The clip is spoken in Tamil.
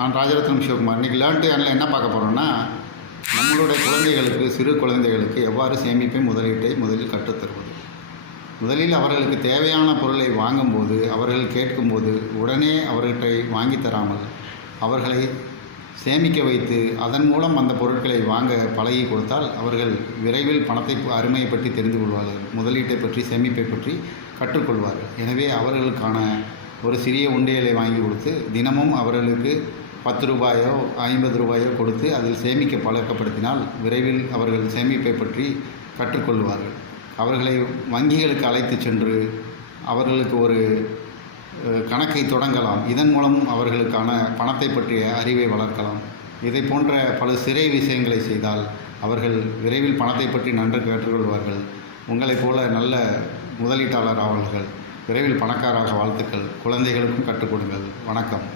நான் ராஜரத்னம் சிவகுமார். இன்றைக்கி லேர்ன் டு ஏர்னில் என்ன பார்க்க போகிறோன்னா, நம்மளுடைய குழந்தைகளுக்கு, சிறு குழந்தைகளுக்கு எவ்வாறு சேமிப்பை முதலீட்டை முதலில் கற்றுத்தருவது. முதலில் அவர்களுக்கு தேவையான பொருளை வாங்கும்போது, அவர்கள் கேட்கும்போது உடனே அவர்களை வாங்கி தராமல் அவர்களை சேமிக்க வைத்து அதன் மூலம் அந்த பொருட்களை வாங்க பழகி கொடுத்தால் அவர்கள் விரைவில் பணத்தை அருமையை பற்றி தெரிந்து கொள்வார்கள், முதலீட்டை பற்றி, சேமிப்பை பற்றி கற்றுக்கொள்வார்கள். எனவே அவர்களுக்கான ஒரு சிறிய உண்டியலை வாங்கி கொடுத்து தினமும் அவர்களுக்கு 10 ரூபாயோ 50 ரூபாயோ கொடுத்து அதில் சேமிக்க பழக்கப்படுத்தினால் விரைவில் அவர்கள் சேமிப்பை பற்றி கற்றுக்கொள்வார்கள். அவர்களை வங்கிகளுக்கு அழைத்து சென்று அவர்களுக்கு ஒரு கணக்கை தொடங்கலாம். இதன் மூலமும் அவர்களுக்கான பணத்தை பற்றிய அறிவை வளர்க்கலாம். இதை போன்ற பல சிறிய விஷயங்களை செய்தால் அவர்கள் விரைவில் பணத்தை பற்றி நன்கு கற்றுக்கொள்வார்கள். உங்களைப் போல நல்ல முதலீட்டாளர் ஆவார்கள். விரைவில் பணக்காராக வாழ்த்துக்கள். குழந்தைகளுக்கும் கற்றுக் கொடுங்கள். வணக்கம்.